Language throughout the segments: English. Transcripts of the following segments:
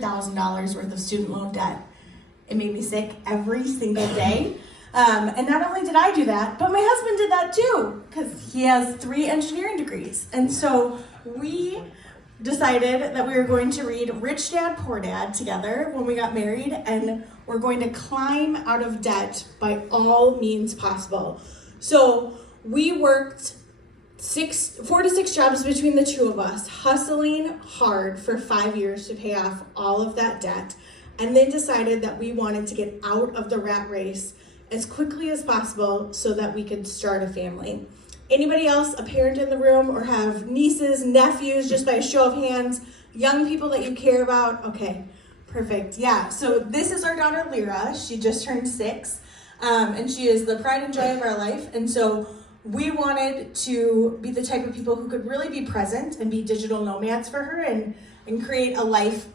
$1,000 worth of student loan debt. It made me sick every single day. And not only did I do that, but my husband did that too, because he has 3 engineering degrees. And so we decided that we were going to read Rich Dad, Poor Dad together when we got married, and we're going to climb out of debt by all means possible. So we worked 4 to 6 jobs between the two of us, hustling hard for 5 years to pay off all of that debt, and then decided that we wanted to get out of the rat race as quickly as possible so that we could start a family. Anybody else a parent in the room or have nieces, nephews, just by a show of hands, young people that you care about? Okay, perfect. Yeah, so this is our daughter Lyra. She just turned 6, and she is the pride and joy of our life. And so we wanted to be the type of people who could really be present and be digital nomads for her and create a life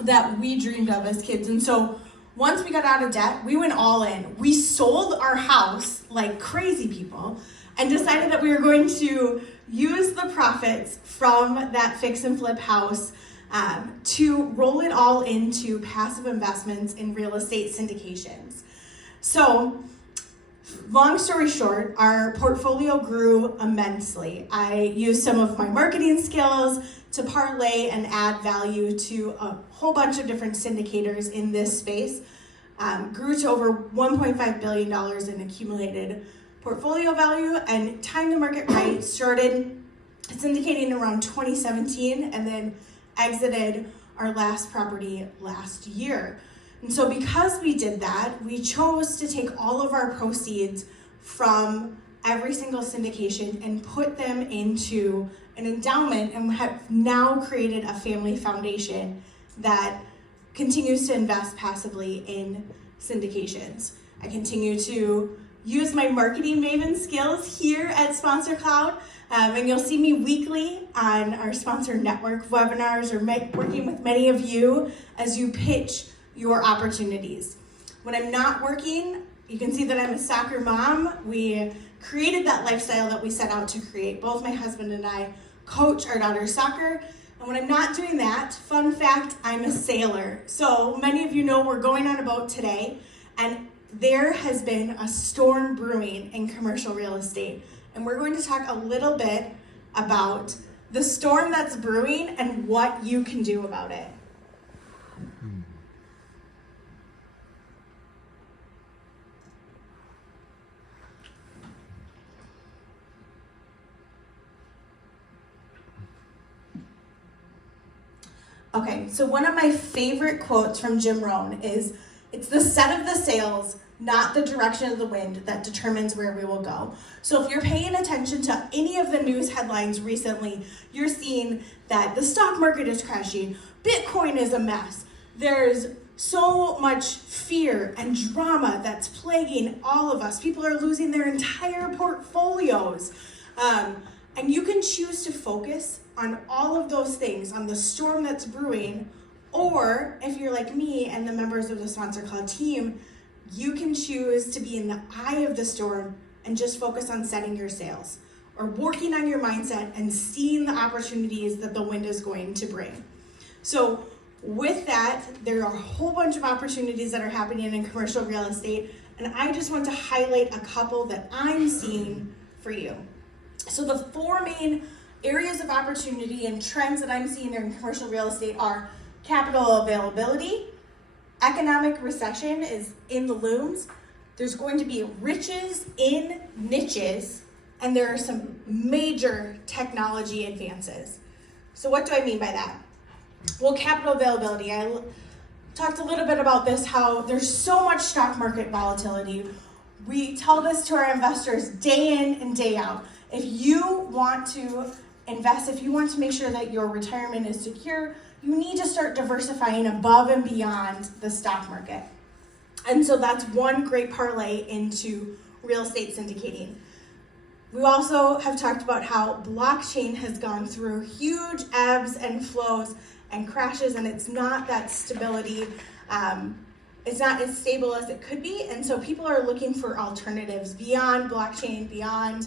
that we dreamed of as kids. And so once we got out of debt, we went all in. We sold our house like crazy people and decided that we were going to use the profits from that fix and flip house to roll it all into passive investments in real estate syndications. So, long story short, our portfolio grew immensely. I used some of my marketing skills to parlay and add value to a whole bunch of different syndicators in this space. Grew to over $1.5 billion in accumulated portfolio value, and timed the market right, started syndicating around 2017, and then exited our last property last year. And so because we did that, we chose to take all of our proceeds from every single syndication and put them into an endowment, and have now created a family foundation that continues to invest passively in syndications. I continue to use my marketing maven skills here at Sponsor Cloud, and you'll see me weekly on our Sponsor Network webinars or working with many of you as you pitch your opportunities. When I'm not working, you can see that I'm a soccer mom. We created that lifestyle that we set out to create. Both my husband and I coach our daughter's soccer. And when I'm not doing that, fun fact, I'm a sailor. So many of you know we're going on a boat today, and there has been a storm brewing in commercial real estate. And we're going to talk a little bit about the storm that's brewing and what you can do about it. Okay, so one of my favorite quotes from Jim Rohn is, "It's the set of the sails, not the direction of the wind, that determines where we will go." So if you're paying attention to any of the news headlines recently, you're seeing that the stock market is crashing, Bitcoin is a mess. There's so much fear and drama that's plaguing all of us. People are losing their entire portfolios. And you can choose to focus on all of those things, on the storm that's brewing, or if you're like me and the members of the Sponsor Cloud team, you can choose to be in the eye of the storm and just focus on setting your sails, or working on your mindset and seeing the opportunities that the wind is going to bring. So with that, there are a whole bunch of opportunities that are happening in commercial real estate, and I just want to highlight a couple that I'm seeing for you. So the 4 main areas of opportunity and trends that I'm seeing in commercial real estate are capital availability, economic recession is in the looms, there's going to be riches in niches, and there are some major technology advances. So what do I mean by that? Well, capital availability, I talked a little bit about this, how there's so much stock market volatility. We tell this to our investors day in and day out. If you want to invest, if you want to make sure that your retirement is secure, you need to start diversifying above and beyond the stock market. And so that's one great parlay into real estate syndicating. We also have talked about how blockchain has gone through huge ebbs and flows and crashes, and it's not that stability. It's not as stable as it could be, and so people are looking for alternatives beyond blockchain, beyond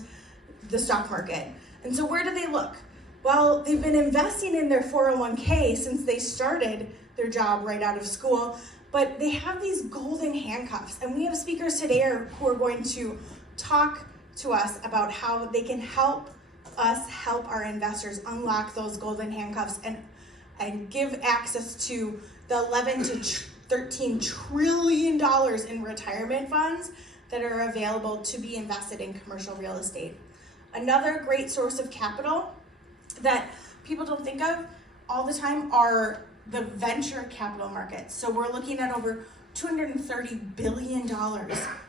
the stock market. And so where do they look? Well, they've been investing in their 401k since they started their job right out of school, but they have these golden handcuffs. And we have speakers today who are going to talk to us about how they can help us help our investors unlock those golden handcuffs and give access to the 11 to 13 trillion dollars in retirement funds that are available to be invested in commercial real estate. Another great source of capital that people don't think of all the time are the venture capital markets. So we're looking at over $230 billion.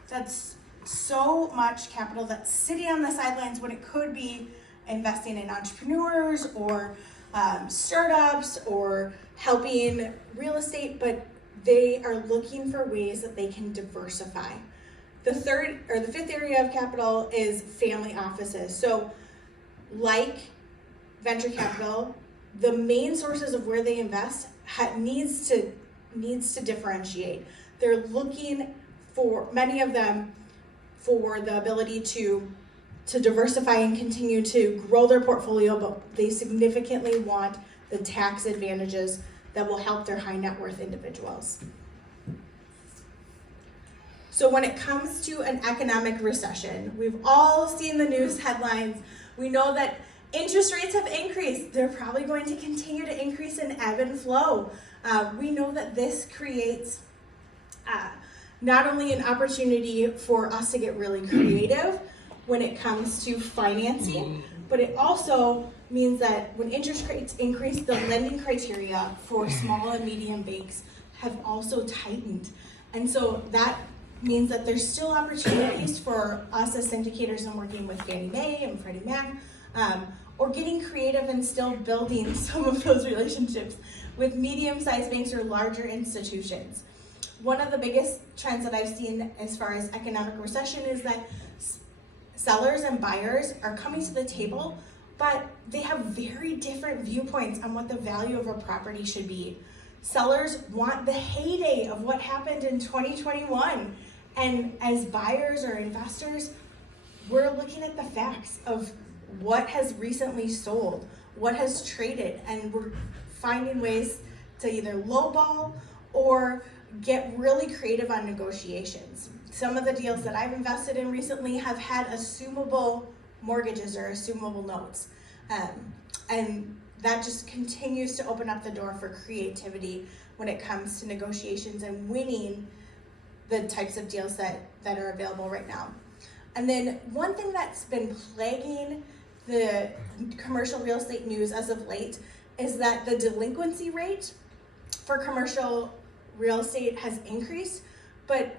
That's so much capital that's sitting on the sidelines when it could be investing in entrepreneurs or startups or helping real estate, but they are looking for ways that they can diversify. The fifth area of capital is family offices. So like venture capital, the main sources of where they invest needs to differentiate. They're looking for, many of them, for the ability to diversify and continue to grow their portfolio, but they significantly want the tax advantages that will help their high net worth individuals. So when it comes to an economic recession, we've all seen the news headlines. We know that interest rates have increased. They're probably going to continue to increase in ebb and flow. We know that this creates not only an opportunity for us to get really creative when it comes to financing, but it also means that when interest rates increase, the lending criteria for small and medium banks have also tightened. And so that means that there's still opportunities for us as syndicators and working with Fannie Mae and Freddie Mac, or getting creative and still building some of those relationships with medium-sized banks or larger institutions. One of the biggest trends that I've seen as far as economic recession is that sellers and buyers are coming to the table, but they have very different viewpoints on what the value of a property should be. Sellers want the heyday of what happened in 2021. And as buyers or investors, we're looking at the facts of what has recently sold, what has traded, and we're finding ways to either lowball or get really creative on negotiations. Some of the deals that I've invested in recently have had assumable mortgages or assumable notes. And that just continues to open up the door for creativity when it comes to negotiations and winning the types of deals that are available right now. And then one thing that's been plaguing the commercial real estate news as of late is that the delinquency rate for commercial real estate has increased, but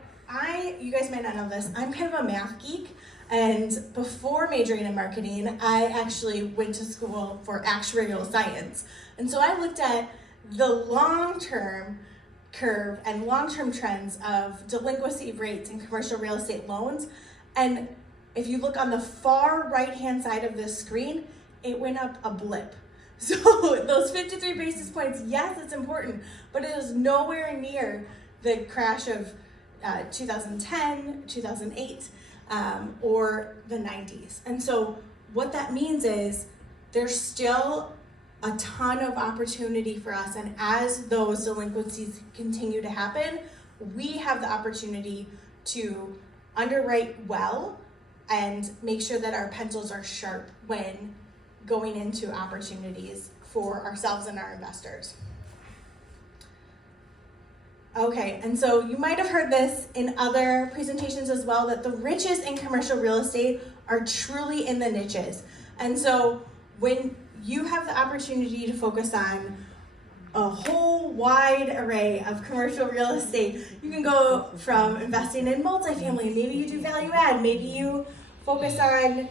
you guys might not know this, I'm kind of a math geek, and before majoring in marketing, I actually went to school for actuarial science. And so I looked at the long-term curve and long-term trends of delinquency rates in commercial real estate loans. And if you look on the far right-hand side of this screen, it went up a blip. So those 53 basis points, yes, it's important, but it is nowhere near the crash of 2010, 2008, or the 90s. And so what that means is there's still a ton of opportunity for us, and as those delinquencies continue to happen, we have the opportunity to underwrite well and make sure that our pencils are sharp when going into opportunities for ourselves and our investors. Okay, and so you might have heard this in other presentations as well, that the riches in commercial real estate are truly in the niches. And so when you have the opportunity to focus on a whole wide array of commercial real estate, you can go from investing in multifamily, maybe you do value add, maybe you focus on